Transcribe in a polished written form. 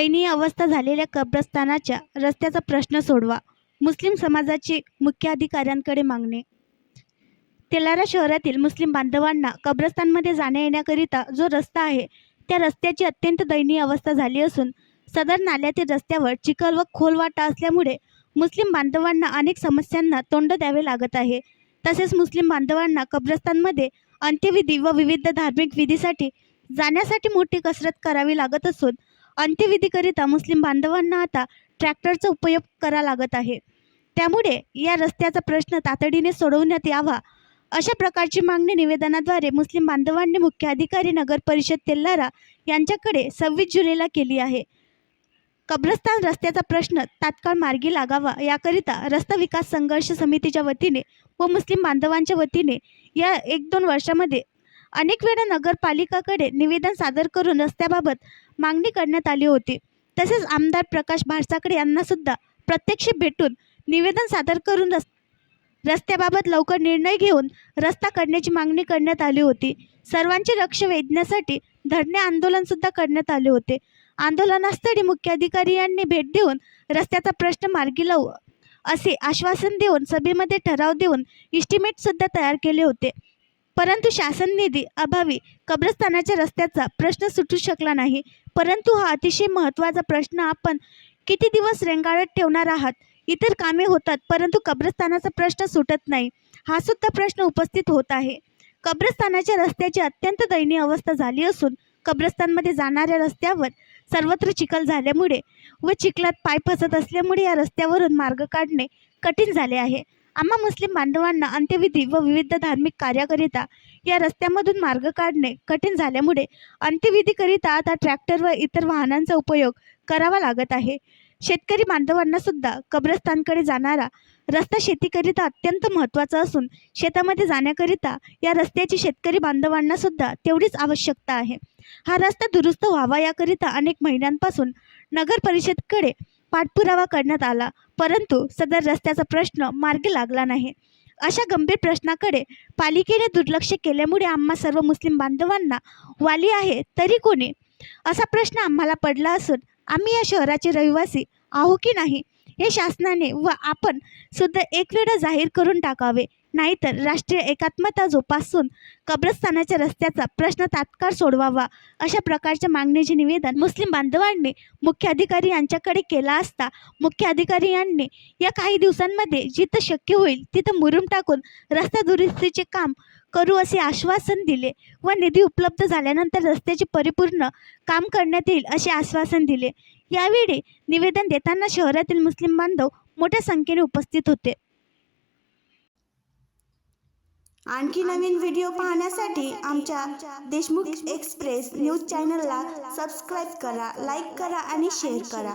दयनीय अवस्था झालेल्या कब्रस्तानाच्या रस्त्याचा प्रश्न सोडवा. मुस्लिम समाजाची मुख्याधिकाऱ्यांकडे मागणी. तेलारा शहरातील मुस्लिम बांधवांना कब्रस्तानमध्ये जाण्या-येण्याकरिता जो रस्ता आहे, त्या रस्त्याची अत्यंत दयनीय अवस्था झाली असून सदर नाल्यातील रस्त्यावर चिखल व खोल वाटा असल्यामुळे मुस्लिम बांधवांना अनेक समस्यांना तोंड द्यावे लागत आहे. तसेच मुस्लिम बांधवांना कब्रस्तानमध्ये अंत्यविधी व विविध धार्मिक विधीसाठी जाण्यासाठी मोठी कसरत करावी लागत असून अंत्यविधीकरिता मुस्लिम बांधवांना आता ट्रॅक्टरचा उपयोग करावा लागत आहे. त्यामुळे या रस्त्याचा प्रश्न तातडीने सोडवण्यात यावा, अशा प्रकारची मागणी निवेदनाद्वारे मुस्लिम बांधवांनी मुख्याधिकारी नगर परिषद तेलारा यांच्याकडे 26 जुलैला केली आहे. कब्रस्तान रस्त्याचा प्रश्न तात्काळ मार्गी लागावा याकरिता रस्ता विकास संघर्ष समितीच्या वतीने व मुस्लिम बांधवांच्या वतीने या 1-2 वर्षामध्ये अनेक वेळा नगरपालिकाकडे निवेदन सादर करून रस्त्याबाबत मागणी करण्यात आली होती. तसेच आमदार प्रकाश भाटसाकडे यांना सुद्धा प्रत्यक्ष भेटून निवेदन सादर करून रस्त्याबाबत लवकर निर्णय घेऊन रस्ता करण्याची मागणी करण्यात आली होती. सर्वांचे लक्ष वेधण्यासाठी धरणे आंदोलन सुद्धा करण्यात आले होते. आंदोलनास्थळी मुख्याधिकारी यांनी भेट देऊन रस्त्याचा प्रश्न मार्गी लावू असे आश्वासन देऊन सभेमध्ये ठराव देऊन इस्टिमेट सुद्धा तयार केले होते. परंतु शासन निधी अभावी कब्रस्तानाच्या रस्त्याचा प्रश्न सुटू शकला नाही. परंतु हा अतिशय महत्त्वाचा प्रश्न आपण किती दिवस रेंगाळत ठेवणार आहात? इतर कामे होतात परंतु कब्रस्तानाचा प्रश्न सुटत नाही, हा सुद्धा प्रश्न उपस्थित होत आहे. कब्रस्तानाच्या रस्त्याची अत्यंत दयनीय अवस्था झाली असून कब्रस्तानमध्ये जाणाऱ्या रस्त्यावर सर्वत्र चिखल झाल्यामुळे व चिखलात पाय फसत असल्यामुळे या रस्त्यावरून मार्ग काढणे कठीण झाले आहे. आम्हा मुस्लिम बांधवांना अंत्यविधी व विविध धार्मिक कार्याकरिता या रस्त्यामधून मार्ग काढणे कठीण झाल्यामुळे अंत्यविधीकरिता आता ट्रॅक्टर व इतर वाहनांचा उपयोग करावा लागत आहे. शेतकरी बांधवांना सुद्धा कब्रस्तानकडे जाणारा रस्ता शेतीकरिता अत्यंत महत्त्वाचा असून शेतामध्ये जाण्याकरिता या रस्त्याची शेतकरी बांधवांना सुद्धा तेवढीच आवश्यकता आहे. हा रस्ता दुरुस्त व्हावा याकरिता अनेक महिन्यांपासून नगर परिषदेकडे पाठपुरावा करण्यात आला, परंतु सदर रस्त्याचा प्रश्न मार्गी लागला नाही. अशा गंभीर प्रश्नाकडे पालिकेने दुर्लक्ष केल्यामुळे आम्हा सर्व मुस्लिम बांधवांना वाली आहे तरी कोणी असा प्रश्न आम्हाला पडला असून आम्ही या शहराचे रहिवासी आहो की नाही हे शासनाने व आपण सुद्धा एक वेळा जाहीर करून टाकावे. नाहीतर राष्ट्रीय एकात्मता जोपासून कब्रस्तानाच्या रस्त्याचा प्रश्न तात्काळ सोडवावा, अशा प्रकारच्या मागणीचे निवेदन मुस्लिम बांधवांनी मुख्याधिकारी यांच्याकडे केला असता मुख्याधिकारी यांनी या काही दिवसांमध्ये जिथं शक्य होईल तिथं मुरुम टाकून रस्ता दुरुस्तीचे काम करू असे आश्वासन दिले व निधी उपलब्ध झाल्यानंतर रस्त्याचे परिपूर्ण काम करण्यात येईल असे आश्वासन दिले. यावेळी निवेदन देताना शहरातील मुस्लिम बांधव मोठ्या संख्येने उपस्थित होते. आणखी नवीन व्हिडिओ पाहण्यासाठी आमच्या देशमुख एक्सप्रेस न्यूज चॅनलला सबस्क्राईब करा, लाईक करा आणि शेअर करा.